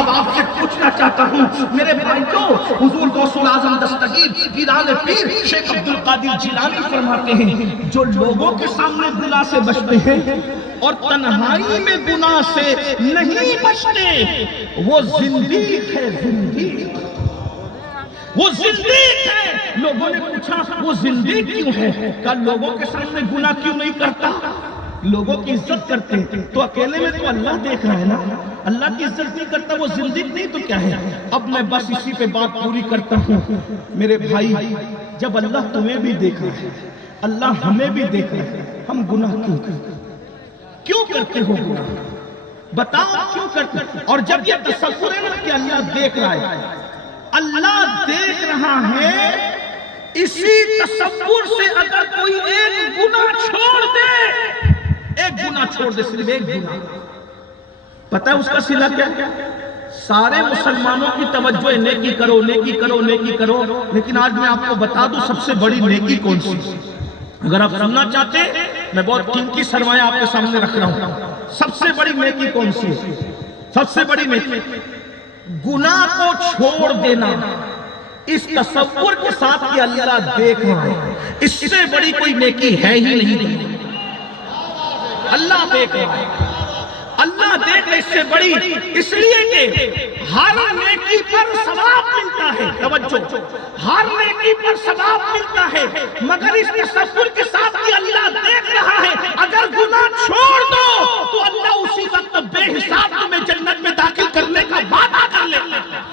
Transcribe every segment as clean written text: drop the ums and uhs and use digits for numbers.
اب آپ سے پوچھنا چاہتا ہوں میرے بھائیوں، حضور غوث الاعظم دستگیر پیران پیر شیخ عبد القادر جیلانی فرماتے ہیں جو لوگوں کے سامنے گناہ سے بچتے ہیں اور تنہائی میں گناہ سے نہیں بچتے وہ زندیق ہے، زندیق، وہ زندیق ہے۔ لوگوں نے پوچھا وہ زندیق کیوں ہے؟ کہ لوگوں کے سامنے گناہ کیوں نہیں کرتا؟ لوگوں کی عزت کرتے تو اکیلے میں تو اللہ دیکھ رہا ہے نا، اللہ کی عزت نہیں کرتا وہ زندیق نہیں تو کیا ہے؟ اب میں بس اسی پہ بات پوری کرتا ہوں میرے بھائی، جب اللہ تمہیں بھی دیکھ رہا ہے، اللہ ہمیں بھی دیکھ رہا ہے، ہم گناہ کیوں کرتے ہو گناہ؟ بتاؤ کیوں کرتے؟ اور جب یہ تصور ہے نا کہ اللہ دیکھ رہا ہے، اللہ دیکھ رہا ہے، اسی تصور سے اگر کوئی ایک گناہ چھوڑ دے، ایک گناہ چھوڑ دے، صرف ایک گناہ، پتہ ہے اس کا صلہ کیا؟ سارے مسلمانوں کی توجہ ہے نیکی کرو، نیکی کرو، نیکی کرو، لیکن آج میں آپ کو بتا دوں سب سے بڑی نیکی کون سی؟ اگر آپ سننا چاہتے ہیں میں بہت قیمتی سرمایہ آپ کے سامنے رکھ رہا ہوں، سب سے بڑی نیکی کون سی؟ سب سے بڑی نیکی گناہ کو چھوڑ دینا، اس تصور کے ساتھ کہ اللہ دیکھ رہا ہے، اس سے بڑی کوئی نیکی ہے ہی نہیں۔ اللہ دیکھ رہا ہے، اللہ دیکھ رہا ہے، اس سے بڑی، اس لیے کہ ہر نیکی پر ثواب ملتا ہے، توجہ، ہر نیکی پر ثواب ملتا ہے، مگر اس تصور کے ساتھ کہ اللہ دیکھ رہا ہے، اگر گناہ چھوڑ دو تو اللہ اسی وقت بے حساب تمہیں جنت میں داخل کرنے کا وعدہ کر لیتا ہے۔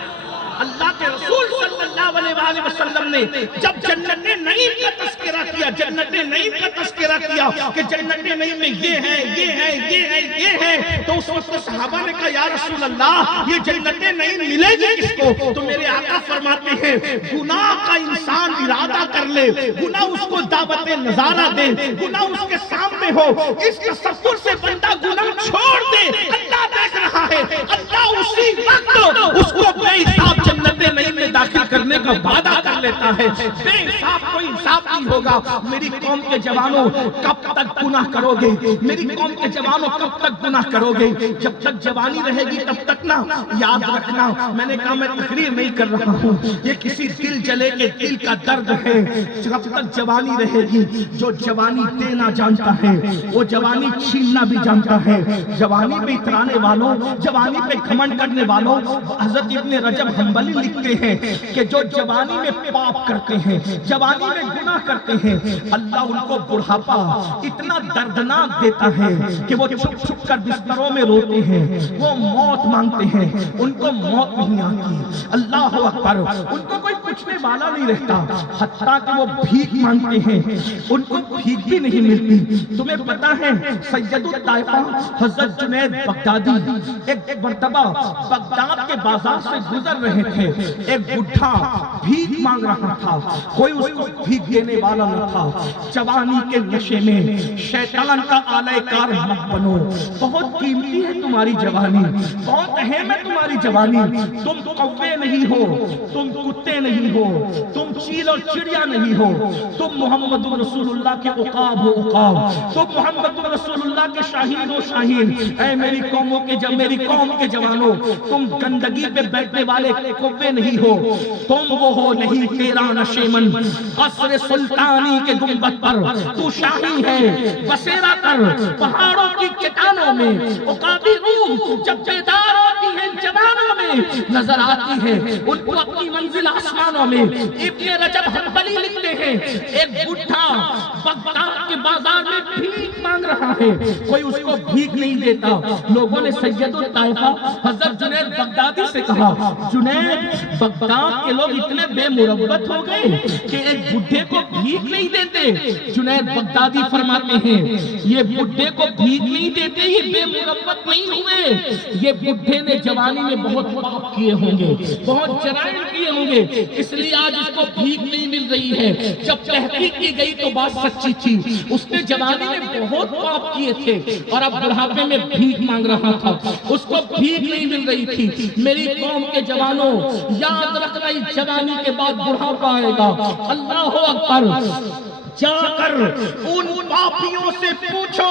اللہ کے رسول صلی اللہ علیہ وآلہ وسلم نے جب جنت نعیم کا تذکرہ کیا، جنت نعیم کا تذکرہ کیا کہ جنت نعیم میں یہ ہے، یہ ہے، یہ ہے، یہ ہے، تو اس وقت صحابہ نے کہا یا رسول اللہ یہ جنت نعیم ملے گی کس کو؟ تو میرے آقا فرماتے ہیں گناہ کا انسان ارادہ کر لے، گناہ اس کو دعوت نظارہ دے، گناہ اس کے سامنے ہو، اس تصور سے بندہ گناہ چھوڑ دے، اللہ دیکھ رہا ہے، اللہ اسی وقت اس کو بے حساب جنت نعیم میں داخل کرنے کا وعدہ کر لیتا ہے۔ بے حساب کوئی حساب نہیں ہوگا۔ میری قوم کے جوانوں کب تک گناہ کرو گے؟ میری قوم کے جوانوں کب تک گناہ کرو گے؟ جب تک جوانی رہے گی تب تک نہ، یاد رکھنا، میں نے کہا میں تقریر نہیں کر رہا ہوں، یہ کسی دل جلے کے دل کا درد ہے۔ جب تک جوانی رہے گی، جو جوانی دینا جانتا ہے وہ جوانی چھیننا بھی جانتا ہے۔ جوانی پہ اترانے والوں، جوانی پہ گھمنڈ کرنے والوں، حضرت ابن رجب حنبلی لکھتے ہیں کہ جو جوانی میں پاپ کرتے ہیں، جوانی میں گناہ کرتے ہیں، اللہ ان کو بڑھاپا اتنا دردناک دیتا ہے کہ وہ چھپ چھپ کر بستروں میں روتے ہیں، وہ موت مانگتے ہیں، ان کو موت نہیں آتی۔ اللہ اکبر، ان کو کوئی پوچھنے والا نہیں رہتا، حتیٰ کہ وہ بھیک مانگتے ہیں، ان کو بھیک بھی نہیں ملتی۔ تمہیں پتا ہے سید الطائفہ حضرت جنید بغدادی ایک مرتبہ بغداد کے بازار سے گزر رہے تھے، ایک بڈھا بھیک مانگ رہا تھا، کوئی اس کو بھیک دینے والا نہ تھا۔ جوانی کے نشے میں شیطان کا آلہ کار مت بنو، بہت قیمتی ہے تمہاری جوانی، بہت اہم ہے تمہاری جوانی۔ تم کوے نہیں ہو، تم کتے نہیں ہو، تم چیل اور چڑیا نہیں ہو، تم محمد رسول اللہ کے عقاب ہو، عقاب، تم محمد رسول اللہ کے شاہین و شاہین۔ اے میری قوموں کے میری قوم کے جوانوں، تم گندگی پہ بیٹھنے والے کوے نہیں ہو، تم وہ ہو نہیں تیرا نشیمن، قصر سلطانی کے گنبد پر تو شاہی ہے، بسیرا کر پہاڑوں کی چٹانوں میں، عقابی روح جب بیدار ہوتی ہے جوانوں میں نظر آتی ہے، ان کو اپنی منزل آسمانوں میں۔ ابن رجب حنبلی لکھتے ہیں ایک بڈھا بغداد کے بازار میں بھیک مانگ رہا ہے، کوئی اس کو بھیک نہیں دیتا۔ لوگوں نے سید الطائفہ حضرت جنید بغدادی سے کہا جنید بغداد کے لوگ اتنے بے مربت ہو گئے کہ ایک بڈھے کو بھیک نہیں دیتے۔ جنید بغدادی فرماتے ہیں یہ بڈھے کو بھیک نہیں دیتے، یہ بے مربت نہیں ہوئے، یہ بڈھے نے جوانی میں بہت پاپ کیے ہوں گے، بہت جرائم کیے ہوں گے، اس لیے آج اس کو بھیک نہیں مل رہی ہے۔ جب تحقیق کی گئی تو بات سچی تھی، اس نے جوانی میں بہت پاپ کیے تھے اور اب بڑھاپے میں بھیک مانگ رہا تھا، اس کو بھیک نہیں مل رہی تھی۔ میری قوم کے جوانوں یاد رکھنا، اس جوانی کے بعد بڑھاپا آئے گا۔ اللہ اکبر، جا کر ان پاپیوں سے پوچھو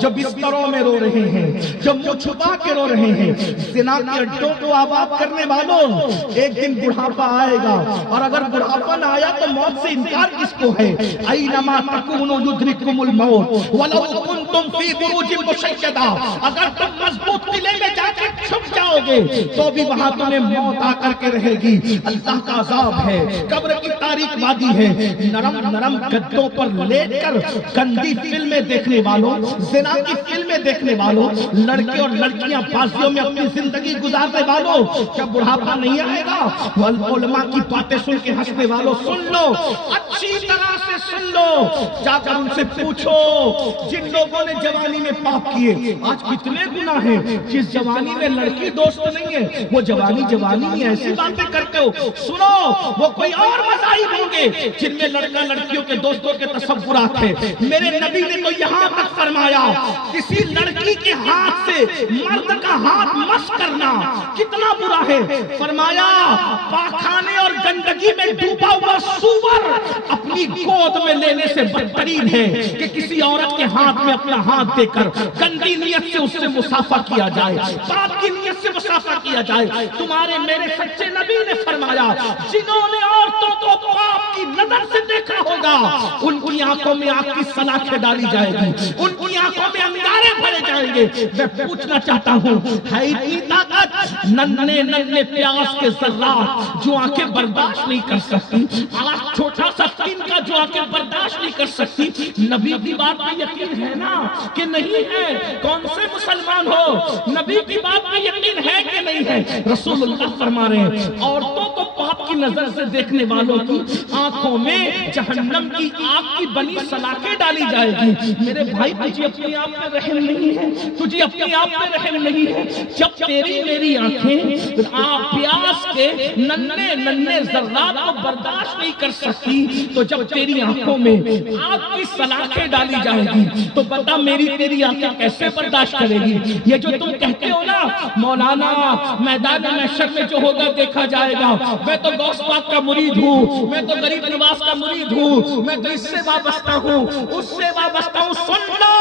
جو بستروں میں رو رہے ہیں، جو منہ چھپا کے رو رہے ہیں، زنا کے اڈوں کو آباد کرنے والوں، ایک دن بڑھاپا آئے گا، اور اگر بڑھاپا نہ آیا تو موت سے انکار کس کو ہے؟ اینما تکونوا یدرککم الموت ولو کنتم فی بروج مشیدہ، اگر تم مضبوط قلعے میں جا کے چھپ جاؤ گے تو بھی وہاں تمہیں موت آ کر کے رہے گی۔ اللہ کا عذاب ہے، قبر کی تاریک وادی ہے، نرم نرم گدوں پر لیٹ کر گندی فلمیں دیکھنے والوں، زنا کی فلمیں دیکھنے والوں، لڑکے اور لڑکیاں بازیوں میں اپنی زندگی گزارنے والوں، کیا بڑھاپا نہیں آئے گا؟ علماء کی باتیں سن کے ہنسنے والوں سن لو، اچھی طرح سے سن لو، جا کر ان سے پوچھو جن لوگوں نے جوانی میں پاپ کیے آج کتنے گناہ ہیں، جس جوانی میں لڑکی دوست نہیں ہے وہ جوانی ہی ایسی باتیں کرتے ہو، سنو وہ کوئی اور مذاہب ہوں گے جن میں لڑکا لڑکیوں کے دوستوں کے تصورات ہیں۔ میرے نبی نے تو یہاں تک فرمایا کسی لڑکی کے ہاتھ سے مرد کا ہاتھ مس کرنا کتنا برا ہے، فرمایا پاخانے اور گندگی میں ڈوبا ہوا سور اپنی گود میں لینے سے بدترین ہے کہ کسی عورت کے ہاتھ میں اپنا ہاتھ دے کر گندی نیت سے اس سے مسافہ کیا جائے، پاپ کی نیت سے مسافہ کیا جائے۔ تمہارے میرے سچے نبی نے فرمایا جنہوں نے عورتوں کو پاپ کی نظر سے دیکھا ہوگا ان کی آنکھوں میں آگ کی سلاخیں ڈالی جائے گی، ان کی آنکھوں میں انگارے بھرے جائیں گے۔ میں پوچھنا چاہتا ہوں ہے اتنی طاقت ننھے پیاس کے ذرات جو آنکھیں برداشت نہیں کر سکتی، آج چھوٹا سا تین کا جو آنکھیں برداشت نہیں کر سکتی، نبی کی بات میں یقین ہے نا کہ نہیں ہے؟ کون سے مسلمان ہو نبی کی بات میں یقین ہے کہ نہیں ہے؟ رسول اللہ فرما رہے ہیں عورتوں کو پاپ کی نظر سے دیکھنے والوں کی آنکھوں میں جہنم کی آگ کی بنی سلاخیں ڈالی جائے گی۔ میرے بھائی تجھے اپنے آپ پہ رحم نہیں ہے، تجھے اپنے آپ پہ رحم نہیں ہے؟ جب تیری میری آنکھیں پیاس کے ننھے ذرات کو برداشت نہیں کر سکتی تو جب تیری آنکھوں میں آگ کی سلاخیں ڈالی جائے گی تو بتا میری تیری آنکھیں کیسے برداشت کرے گی؟ یہ جو تم کہتے ہو نا مولانا میدان محشر میں جو ہوگا دیکھا جائے گا، میں تو غوث پاک کا مرید ہوں، میں تو غریب نواز کا مرید ہوں، میں تو اس سے وابستہ ہوں اس سے وابستہ ہوں، سن لو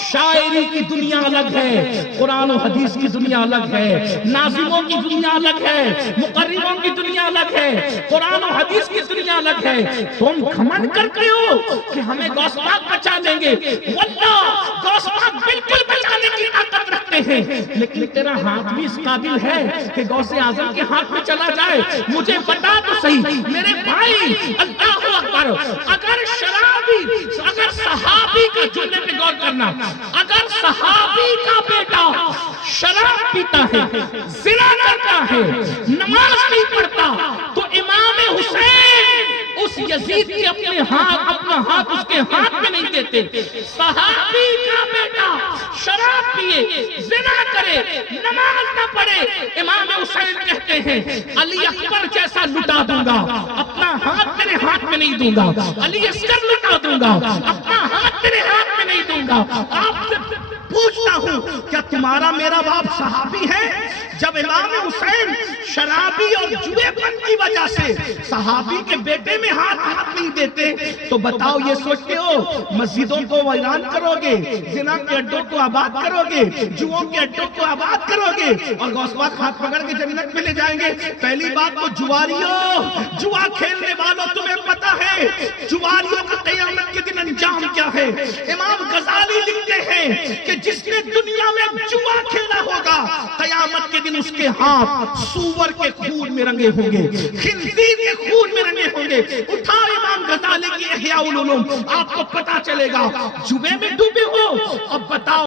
شاعری کی دنیا الگ ہے، قرآن و حدیث کی دنیا الگ ہے، ناظموں کی دنیا الگ ہے، مقرروں کی دنیا الگ ہے، قرآن و حدیث کی دنیا الگ ہے۔ تم گھمنڈ کرتے ہو کہ ہمیں غوث پاک بچا دیں گے، واللہ غوث پاک بالکل بچانے کی طاقت رکھتے ہیں، لیکن تیرا ہاتھ بھی اس قابل ہے کہ غوث اعظم کے ہاتھ میں چلا جائے؟ مجھے بتا تو صحیح میرے بھائی، اللہ اکبر، اگر شرابی، اگر صحابی کا جملے پہ غور کرنا، اگر صحابی کا بیٹا شراب پیتا ہے، زنا کرتا ہے، نماز نہیں پڑھتا تو امام حسین اس یزید کے اپنا ہاتھ اس کے ہاتھ میں نہیں دیتے۔ صحابی کا بیٹا شراب پیے، زنا کرے، نماز نہ پڑھے، امام حسین کہتے ہیں علی اکبر جیسا لٹا دوں گا، اپنا ہاتھ تیرے ہاتھ میں نہیں دوں گا، علی اصغر لٹا دوں گا، اپنا ہاتھ تیرے ہاتھ میں نہیں دوں گا۔ آپ سے پوچھتا ہوں کیا تمہارا میرا باپ صحابی ہے؟ جب امام حسین شرابی اور جوے پن کی وجہ سے صحابی کے بیٹے میں ہاتھ نہیں دیتے تو بتاؤ یہ سوچتے ہو مسجدوں کو ویران کرو گے، زنا کے اڈوں کو آباد کرو گے، جوؤں کے اڈوں کو آباد کرو گے اور غوث پاک ہاتھ پکڑ کے جنت میں لے جائیں گے؟ پہلی بات تو جواریوں، جوا کھیلنے والوں، تمہیں پتا ہے جواریوں کا قیامت کے دن انجام کیا ہے؟ امام غزالی لکھتے ہیں کہ جس نے دنیا میں جوا کھیلا ہوگا قیامت کے دن اس کے ہاتھ سور کے خون میں رنگے ہوں گے، خنزیر کے خون میں رنگے ہوں گے۔ اٹھا امام غزالی کی احیاء العلوم، آپ کو پتا چلے گا جوے میں ڈوبے ہو، اب بتاؤ